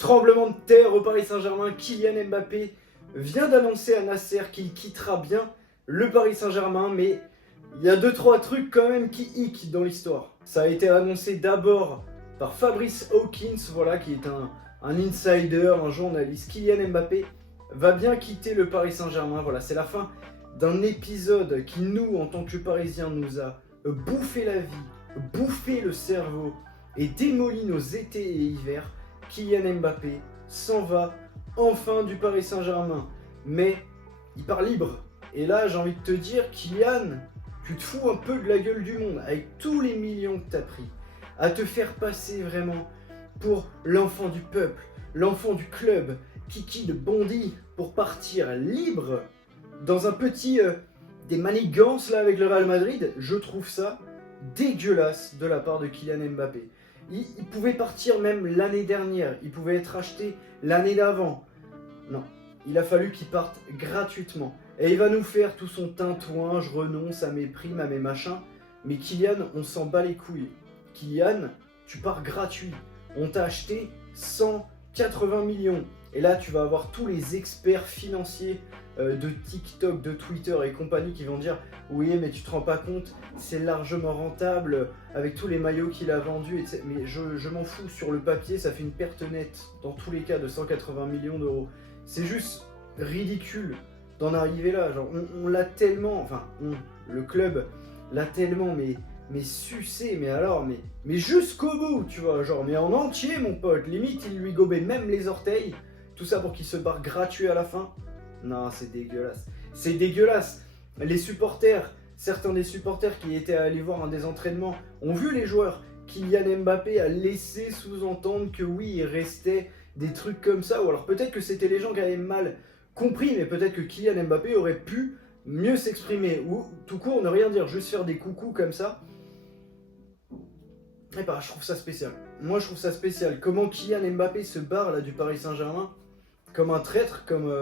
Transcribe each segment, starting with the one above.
Tremblement de terre au Paris Saint-Germain, Kylian Mbappé vient d'annoncer à Nasser qu'il quittera bien le Paris Saint-Germain, mais il y a 2-3 trucs quand même qui hic dans l'histoire. Ça a été annoncé d'abord par Fabrice Hawkins, voilà, qui est un insider, un journaliste. Kylian Mbappé va bien quitter le Paris Saint-Germain, voilà, c'est la fin d'un épisode qui nous, en tant que Parisiens, nous a bouffé la vie, bouffé le cerveau et démoli nos étés et hivers. Kylian Mbappé s'en va enfin du Paris Saint-Germain, mais il part libre. Et là, j'ai envie de te dire, Kylian, tu te fous un peu de la gueule du monde avec tous les millions que tu as pris, à te faire passer vraiment pour l'enfant du peuple, l'enfant du club, Kiki de Bondy, pour partir libre dans un petit des manigances là avec le Real Madrid. Je trouve ça dégueulasse de la part de Kylian Mbappé. Il pouvait partir même l'année dernière, il pouvait être acheté l'année d'avant. Non, il a fallu qu'il parte gratuitement. Et il va nous faire tout son tintouin, je renonce à mes primes, à mes machins. Mais Kylian, on s'en bat les couilles. Kylian, tu pars gratuit. On t'a acheté 180 millions. Et là, tu vas avoir tous les experts financiers de TikTok, de Twitter et compagnie qui vont dire « Oui, mais tu te rends pas compte, c'est largement rentable avec tous les maillots qu'il a vendus. » Mais je m'en fous, sur le papier, ça fait une perte nette, dans tous les cas, de 180 millions d'euros. C'est juste ridicule d'en arriver là. Genre, on l'a tellement, enfin, le club l'a tellement, mais sucé, mais alors, mais jusqu'au bout, tu vois, genre, mais en entier, mon pote. Limite, il lui gobait même les orteils. Tout ça pour qu'il se barre gratuit à la fin. Non, c'est dégueulasse. C'est dégueulasse. Les supporters, certains des supporters qui étaient allés voir un des entraînements, ont vu les joueurs. Kylian Mbappé a laissé sous-entendre que oui, il restait des trucs comme ça. Ou alors peut-être que c'était les gens qui avaient mal compris, mais peut-être que Kylian Mbappé aurait pu mieux s'exprimer. Ou tout court, ne rien dire, juste faire des coucous comme ça. Et bah, je trouve ça spécial. Moi, je trouve ça spécial. Comment Kylian Mbappé se barre là du Paris Saint-Germain comme un traître, comme...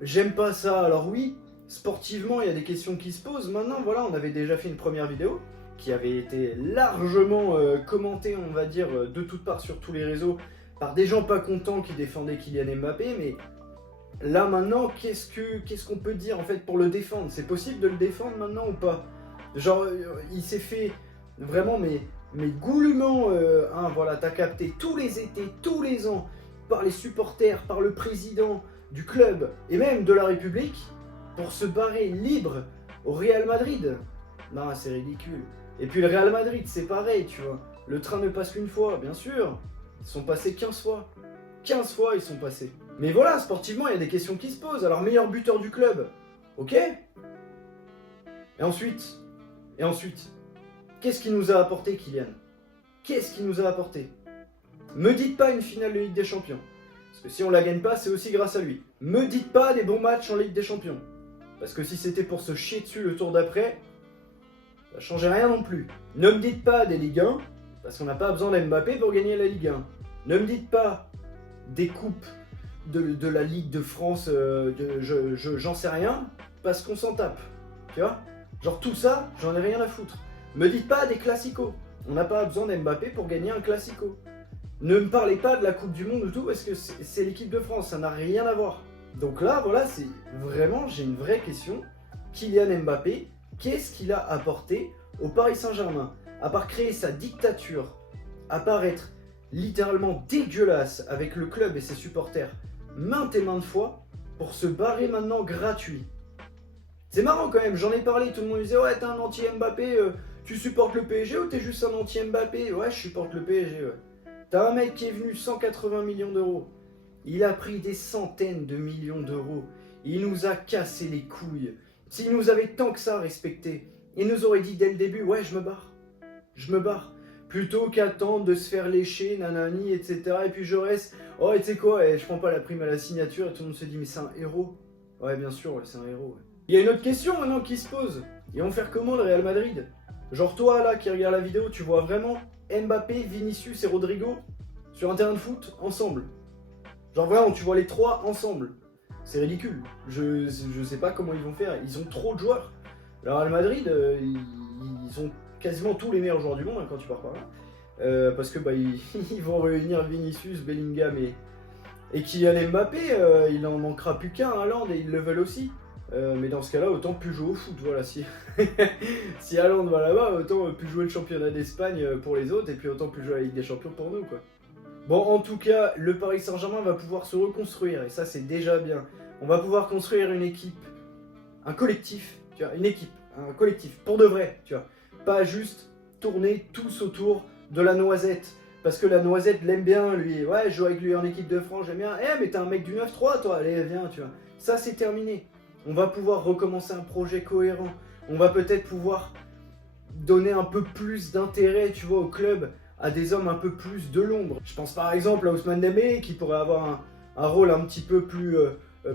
J'aime pas ça. Alors oui, sportivement, il y a des questions qui se posent. Maintenant, voilà, on avait déjà fait une première vidéo qui avait été largement commentée, on va dire, de toutes parts sur tous les réseaux, par des gens pas contents qui défendaient Kylian Mbappé, mais là, maintenant, qu'est-ce qu'on peut dire, en fait, pour le défendre? C'est possible de le défendre maintenant ou pas? Genre, il s'est fait vraiment, mais goulûment, voilà, t'as capté tous les étés, tous les ans, par les supporters, par le président du club et même de la République pour se barrer libre au Real Madrid. Non, c'est ridicule. Et puis le Real Madrid, c'est pareil, tu vois. Le train ne passe qu'une fois, bien sûr. Ils sont passés 15 fois. 15 fois, ils sont passés. Mais voilà, sportivement, il y a des questions qui se posent. Alors, meilleur buteur du club, ok. Et ensuite, qu'est-ce qu'il nous a apporté, Kylian? Qu'est-ce qu'il nous a apporté? Me dites pas une finale de Ligue des Champions. Parce que si on la gagne pas, c'est aussi grâce à lui. Me dites pas des bons matchs en Ligue des Champions. Parce que si c'était pour se chier dessus le tour d'après, ça changeait rien non plus. Ne me dites pas des Ligue 1, parce qu'on n'a pas besoin d'Mbappé pour gagner la Ligue 1. Ne me dites pas des coupes de la Ligue de France, j'en sais rien, parce qu'on s'en tape. Tu vois? Genre tout ça, j'en ai rien à foutre. Me dites pas des classicos. On n'a pas besoin d'Mbappé pour gagner un classico. Ne me parlez pas de la Coupe du Monde ou tout, parce que c'est l'équipe de France, ça n'a rien à voir. Donc là, voilà, c'est vraiment, j'ai une vraie question. Kylian Mbappé, qu'est-ce qu'il a apporté au Paris Saint-Germain? À part créer sa dictature, à part être littéralement dégueulasse avec le club et ses supporters maintes et maintes fois, pour se barrer maintenant gratuit. C'est marrant quand même, j'en ai parlé, tout le monde disait « Ouais, t'es un anti-Mbappé, tu supportes le PSG ou t'es juste un anti-Mbappé ?» Ouais, je supporte le PSG, ouais. T'as un mec qui est venu 180 millions d'euros. Il a pris des centaines de millions d'euros. Il nous a cassé les couilles. S'il nous avait tant que ça respecté, il nous aurait dit dès le début, ouais, je me barre. Je me barre. Plutôt qu'attendre de se faire lécher, nanani, etc. Et puis je reste, oh, et tu sais quoi, je prends pas la prime à la signature. Et tout le monde se dit, mais c'est un héros. Ouais, bien sûr, ouais, c'est un héros. Ouais. Il y a une autre question maintenant qui se pose. Ils vont faire comment le Real Madrid? Genre toi, là, qui regarde la vidéo, tu vois vraiment Mbappé, Vinicius et Rodrigo sur un terrain de foot ensemble. Genre vraiment, tu vois les trois ensemble. C'est ridicule. Je sais pas comment ils vont faire. Ils ont trop de joueurs. Le Real Madrid, ils ont quasiment tous les meilleurs joueurs du monde hein, quand tu pars par là. parce que ils vont réunir Vinicius, Bellingham et Kylian Mbappé. Il en manquera plus qu'un à Haaland et ils le veulent aussi. Mais dans ce cas-là, autant plus jouer au foot. Voilà, si si Haaland va là-bas, autant plus jouer le championnat d'Espagne pour les autres et puis autant plus jouer la Ligue des Champions pour nous, quoi. Bon, en tout cas, le Paris Saint-Germain va pouvoir se reconstruire et ça, c'est déjà bien. On va pouvoir construire une équipe, un collectif, tu vois, une équipe, un collectif, pour de vrai, tu vois. Pas juste tourner tous autour de la Noisette. Parce que la Noisette l'aime bien, lui. Ouais, je joue avec lui en équipe de France, j'aime bien. Eh, mais t'es un mec du 9-3, toi, allez, viens, tu vois. Ça, c'est terminé. On va pouvoir recommencer un projet cohérent. On va peut-être pouvoir donner un peu plus d'intérêt, tu vois, au club, à des hommes un peu plus de l'ombre. Je pense par exemple à Ousmane Dembélé, qui pourrait avoir un rôle un petit peu plus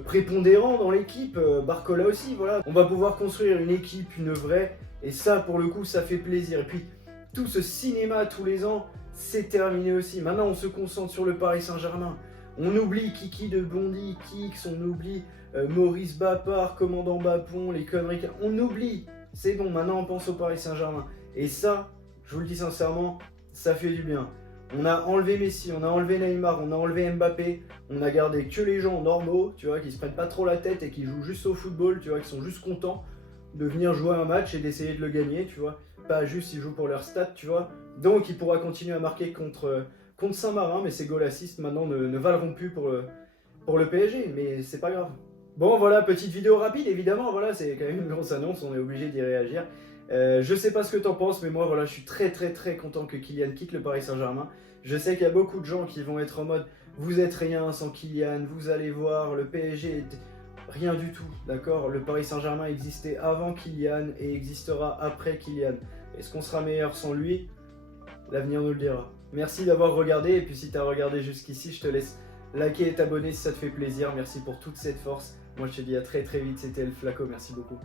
prépondérant dans l'équipe. Barcola aussi, voilà. On va pouvoir construire une équipe, une vraie, et ça, pour le coup, ça fait plaisir. Et puis, tout ce cinéma tous les ans, c'est terminé aussi. Maintenant, on se concentre sur le Paris Saint-Germain. On oublie Kiki de Bondy, Kix, on oublie Maurice Bapard, Commandant Bapon, les conneries. On oublie. C'est bon, maintenant on pense au Paris Saint-Germain. Et ça, je vous le dis sincèrement, ça fait du bien. On a enlevé Messi, on a enlevé Neymar, on a enlevé Mbappé, on a gardé que les gens normaux, tu vois, qui se prennent pas trop la tête et qui jouent juste au football, tu vois, qui sont juste contents de venir jouer un match et d'essayer de le gagner, tu vois. Pas juste ils jouent pour leur stats, tu vois. Donc il pourra continuer à marquer contre Saint-Marin, mais ses goal assists maintenant ne valeront plus pour le PSG, mais c'est pas grave. Bon voilà, petite vidéo rapide, évidemment, voilà, c'est quand même une grosse annonce, on est obligé d'y réagir. Je sais pas ce que t'en penses, mais moi voilà, je suis très content que Kylian quitte le Paris Saint-Germain. Je sais qu'il y a beaucoup de gens qui vont être en mode « Vous êtes rien sans Kylian, vous allez voir, le PSG est rien du tout, d'accord ?» Le Paris Saint-Germain existait avant Kylian et existera après Kylian. Est-ce qu'on sera meilleur sans lui? L'avenir nous le dira. Merci d'avoir regardé, et puis si t'as regardé jusqu'ici, je te laisse liker et t'abonner si ça te fait plaisir. Merci pour toute cette force. Moi je te dis à très vite, c'était El Flaco, merci beaucoup.